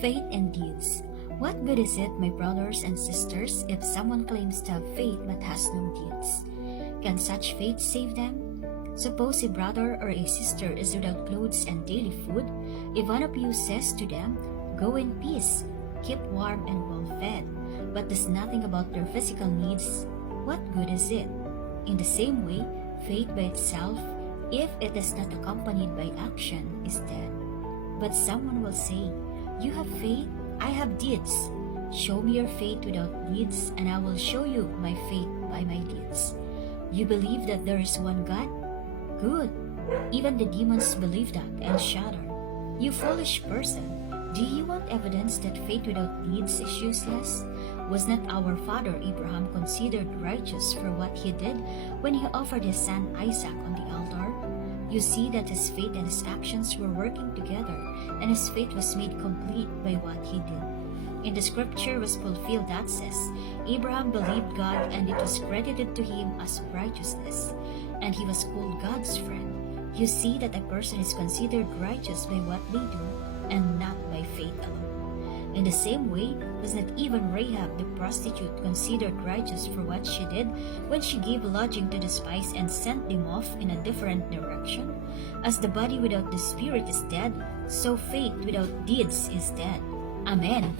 Faith and deeds. What good is it, my brothers and sisters, if someone claims to have faith but has no deeds? Can such faith save them? Suppose a brother or a sister is without clothes and daily food. If one of you says to them, "Go in peace, keep warm and well fed," but does nothing about their physical needs, what good is it? In the same way, faith by itself, if it is not accompanied by action, is dead. But someone will say, "You have faith, I have deeds. Show me your faith without deeds, and I will show you my faith by my deeds." You believe that there is one God? Good. Even the demons believe that and shudder. You foolish person, do you want evidence that faith without deeds is useless? Was not our father Abraham considered righteous for what he did when he offered his son Isaac on the altar? You see that his faith and his actions were working together, and his faith was made complete by what he did. In the scripture was fulfilled that says, "Abraham believed God, and it was credited to him as righteousness, and he was called God's friend." You see that a person is considered righteous by what they do, and not by faith alone. In the same way, was not even Rahab the prostitute considered righteous for what she did when she gave lodging to the spies and sent them off in a different direction? As the body without the spirit is dead, so faith without deeds is dead. Amen.